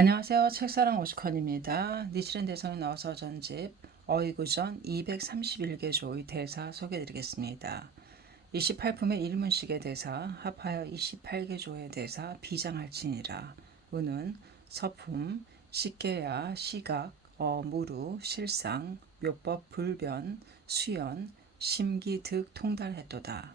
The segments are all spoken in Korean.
안녕하세요. 책사랑 오시컨입니다. 니치렌 대성에 나와서 전집 어이구전 231개 조의 대사 소개해드리겠습니다. 28품의 일문식의 대사 합하여 28개 조의 대사 비장할지니라 은은 서품 식계야 시각 어 무루 실상 묘법 불변 수연 심기 득 통달했도다.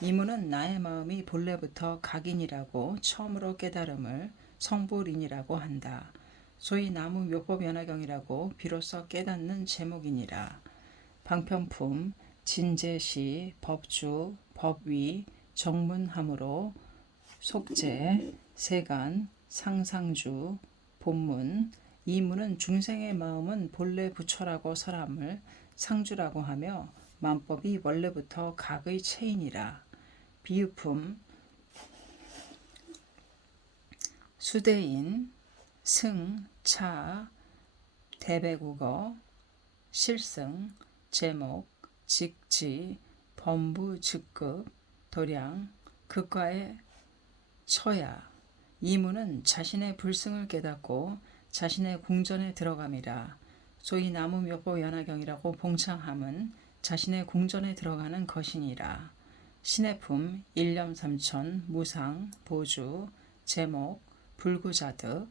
이문은 나의 마음이 본래부터 각인이라고 처음으로 깨달음을 성불인이라고 한다. 소위 나무 묘법 연화경이라고 비로소 깨닫는 제목이니라. 방편품, 진제시, 법주, 법위, 정문함으로 속죄, 세간, 상상주, 본문, 이문은 중생의 마음은 본래 부처라고 설함을 상주라고 하며 만법이 원래부터 각의 체이니라. 비유품, 수대인, 승, 차, 대배국어, 실승, 제목, 직지, 범부, 즉급, 도량, 극과의 처야. 이문은 자신의 불승을 깨닫고 자신의 궁전에 들어감이라. 소위 나무 묘법 연화경이라고 봉창함은 자신의 궁전에 들어가는 것이니라. 신해품, 일념삼천, 무상, 보주, 제목, 불구자득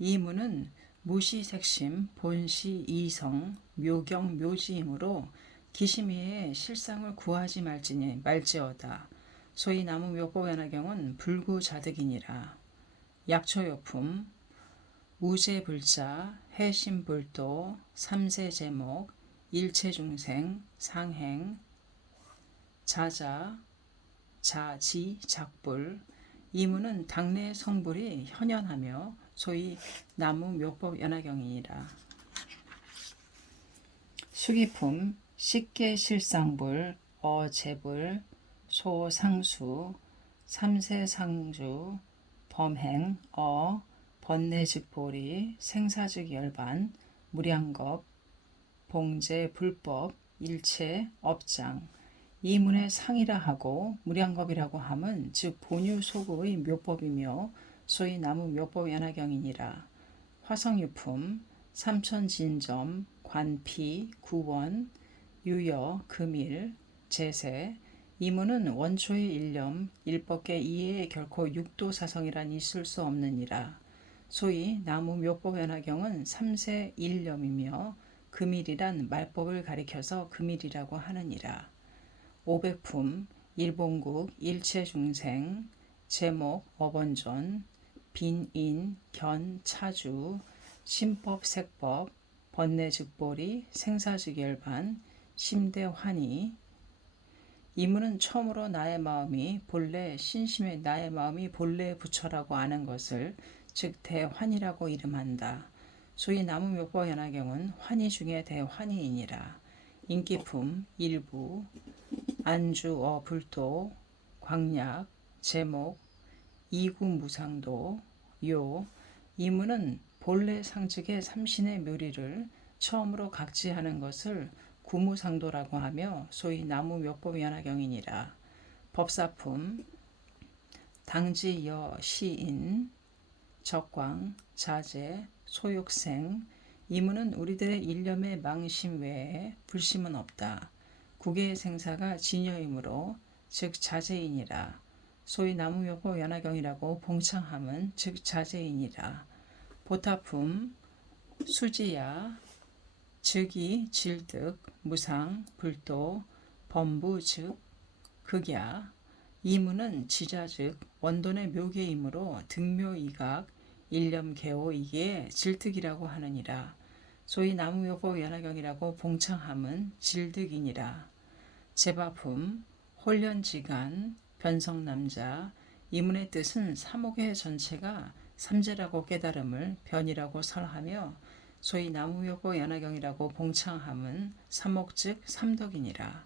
이문은 무시색심 본시 이성 묘경 묘지이므로 기심이의 실상을 구하지 말지니 말지어다. 소위 나무 묘법 연화경은 불구자득이니라. 약초요품 우제불자 해심불도 삼세제목 일체중생 상행 자자 자지 작불 이문은 당내 성불이 현현하며 소위 나무 묘법 연화경이니라. 수기품 식계 실상불 어제불 소상수 삼세상주 범행 어 번뇌즉 보리 생사즉 열반 무량겁 봉제 불법 일체 업장 이문의 상이라 하고 무량겁이라고 함은 즉 본유 소급의 묘법이며 소위 나무 묘법 연화경이니라. 화성유품, 삼천진점, 관피, 구원, 유여, 금일, 제세 이문은 원초의 일념, 일법계 이해에 결코 육도사성이란 있을 수 없느니라. 소위 나무 묘법 연화경은 삼세 일념이며 금일이란 말법을 가리켜서 금일이라고 하느니라. 오백품, 일본국, 일체중생, 제목, 어번전, 빈인, 견, 차주, 신법, 색법, 번뇌즉보리, 생사즉열반, 심대환희 이문은 처음으로 나의 마음이 본래 신심의 나의 마음이 본래 부처라고 아는 것을 즉 대환이라고 이름한다. 소위 나무묘법 연화경은 환희 중에 대환희이니라. 인기품 일부 안주어 불도 광약 제목 이구무상도 요. 이문은 본래 상측의 삼신의 묘리를 처음으로 각지하는 것을 구무상도라고 하며 소위 나무 묘법 연화경이니라. 법사품 당지여 시인 적광 자재 소욕생. 이문은 우리들의 일념의 망심 외에 불심은 없다. 국의 생사가 진여이므로 즉 자제이니라. 소위 나무묘법 연화경이라고 봉창함은 즉 자제이니라. 보타품 수지야 즉이 질득 무상 불도 범부 즉 극야 이문은 지자 즉 원돈의 묘계이므로 등묘이각 일념개호 이게 질득이라고 하느니라. 소위 나무묘법 연화경이라고 봉창함은 질득이니라. 제바품, 홀련지간, 변성남자 이문의 뜻은 삼옥의 전체가 삼재라고 깨달음을 변이라고 설하며 소위 나무묘법 연화경이라고 봉창함은 삼옥 즉 삼덕이니라.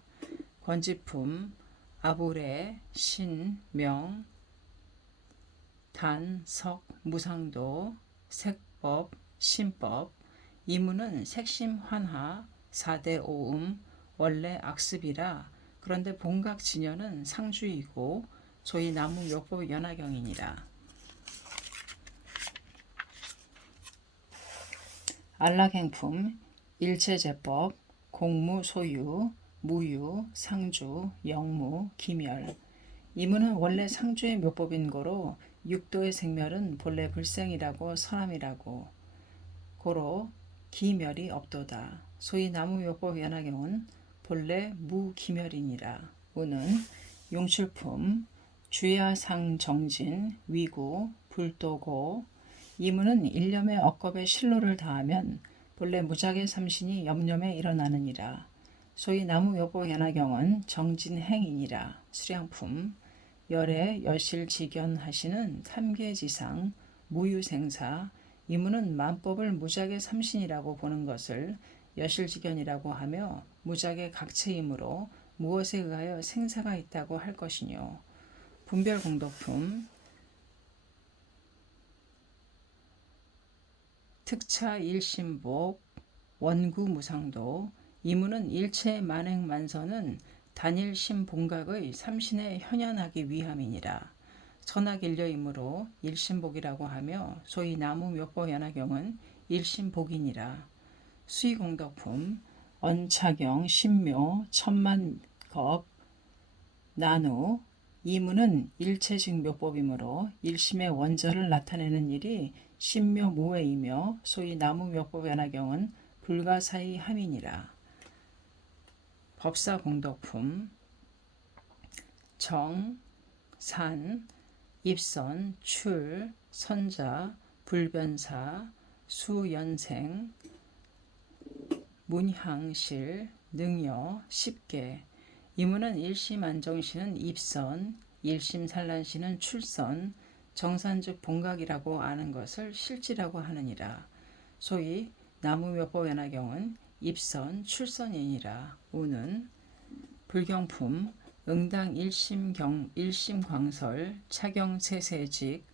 권지품, 아부레, 신, 명, 단, 석, 무상도, 색법, 신법, 이문은 색심 환하, 사대 오음, 원래 악습이라 그런데 본각 진여는 상주이고 소위 나무 요법 연화경이니라. 안락행품, 일체제법, 공무 소유, 무유, 상주, 영무, 기멸. 이문은 원래 상주의 묘법인 거로 육도의 생멸은 본래 불생이라고 선함이라고 고로 기멸이 없도다. 소위 나무묘법 연화경은 본래 무기멸이니라. 우는 용출품, 주야상 정진, 위구, 불도고 이문은 일념의 억겁에 실로를 다하면 본래 무작의 삼신이 염념에 일어나느니라. 소위 나무묘법 연화경은 정진행이니라. 수량품, 열의 여실지견하시는 삼계지상, 무유생사, 이문은 만법을 무작의 삼신이라고 보는 것을 여실지견이라고 하며 무작의 각체이므로 무엇에 의하여 생사가 있다고 할 것이뇨. 분별 공덕품 특차 일심복 원구 무상도 이문은 일체 만행만서는 단일심 봉각의 삼신에 현현하기 위함이니라. 천하길려이므로 일심복이라고 하며 소위 나무 묘법 연화경은 일심복이니라. 수의공덕품 언차경 신묘 천만겁 나누 이문은 일체식 묘법이므로 일심의 원절을 나타내는 일이 신묘 무회이며 소위 나무 묘법 연화경은 불가사의 함이니라. 법사 공덕품 정, 산, 입선, 출, 선자, 불변사, 수연생, 문향실, 능여, 십계 이문은 일심 안정시는 입선, 일심 산란시는 출선, 정산즉 봉각이라고 아는 것을 실지라고 하느니라. 소위 나무묘법 연화경은 입선, 출선이니라. 우는 불경품, 응당 일심경, 일심광설, 차경 세세직,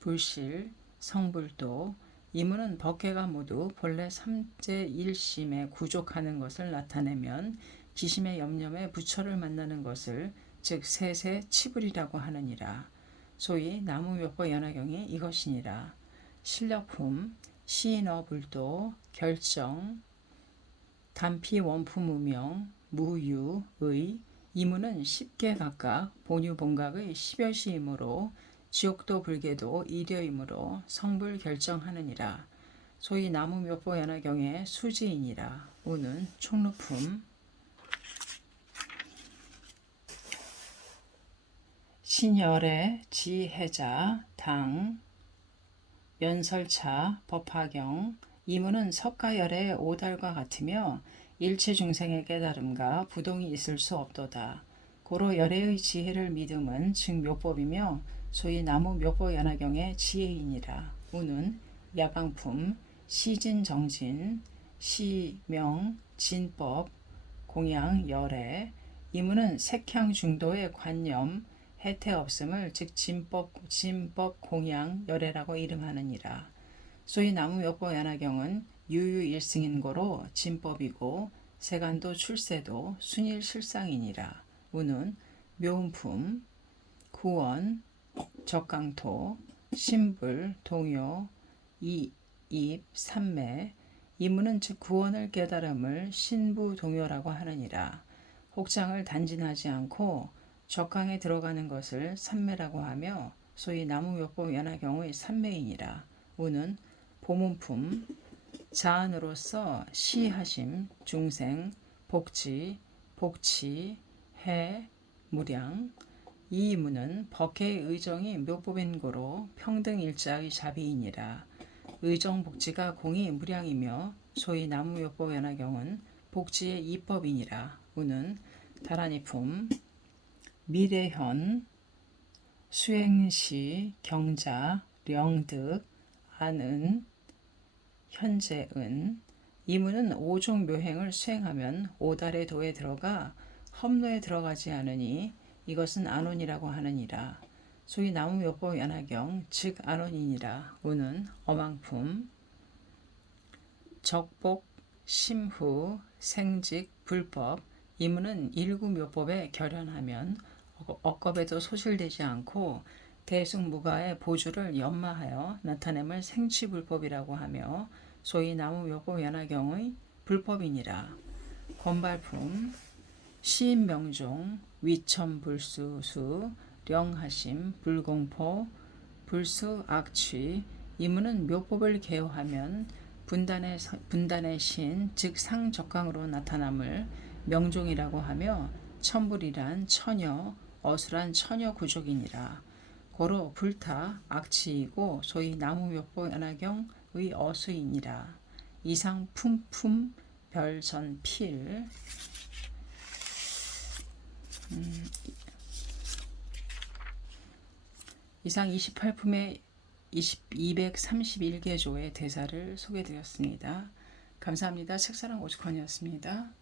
불실, 성불도, 이문은 법계가 모두 본래 삼재 일심에 구족하는 것을 나타내면 기심의 염념에 부처를 만나는 것을 즉 세세 치불이라고 하느니라. 소위 나무묘법 연화경이 이것이니라. 실력품, 시인어 불도, 결정, 단피 원품 무명, 무유, 의, 이문은 십계 각각 본유본각의 십여시이므로 지옥도 불계도 이려이므로 성불 결정하느니라. 소위 나무묘법 연화경의 수지이니라. 우는 총루품 신열의 지혜자 당 연설차 법화경 이문은 석가열의 오달과 같으며 일체 중생의 깨달음과 부동이 있을 수 없도다. 고로 열애의 지혜를 믿음은 즉 묘법이며 소위 나무 묘법 연화경의 지혜이니라. 우는 야광품, 시진정진, 시명, 진법, 공양, 열애 이문은 색향 중도의 관념, 혜태 없음을 즉 진법, 진법 공양, 열애라고 이름하느니라. 소위 나무 묘법 연화경은 유유일승인고로 진법이고 세간도 출세도 순일실상이니라. 우는 묘음품, 구원, 적강토, 신불, 동요, 이 입, 삼매 이문은 즉 구원을 깨달음을 신부동요라고 하느니라. 혹장을 단진하지 않고 적강에 들어가는 것을 삼매라고 하며 소위 나무묘법 연화경의 삼매이니라. 우는 보문품, 자안으로서 시하심, 중생, 복지, 복치, 해, 무량 이 문은 법계의 의정이 묘법인 고로 평등일자의 자비이니라. 의정복지가 공이 무량이며 소위 나무묘법 연화경은 복지의 이법이니라. 우는 다란이품, 미래현, 수행시, 경자, 령득, 안은, 현재 은 이문은 오종 묘행을 수행하면 오달의 도에 들어가 험로에 들어가지 않으니 이것은 안온이라고 하느니라. 소위 나무묘법 연화경 즉 안온이니라. 우는 어망품 적복 심후 생직 불법 이문은 일구묘법에 결연하면 억겁에도 소실되지 않고 대승무가의 보주를 연마하여 나타냄을 생취불법이라고 하며 소위 나무묘법 연화경의 불법이니라. 건발품 시인명종 위천불수수 령하심 불공포 불수악취 이문은 묘법을 개요하면 분단의 서- 분단의 신, 즉 상적강으로 나타남을 명종이라고 하며 천불이란 처녀, 어수란 처녀 구족이니라. 고로 불타 악취이고 소위 나무묘법 연화경 의 어수이니라. 이상 품품 별전 필 음, 이상 28품의 20, 231개 조의 대사를 소개드렸습니다. 감사합니다. 책사랑 오죽헌이었습니다.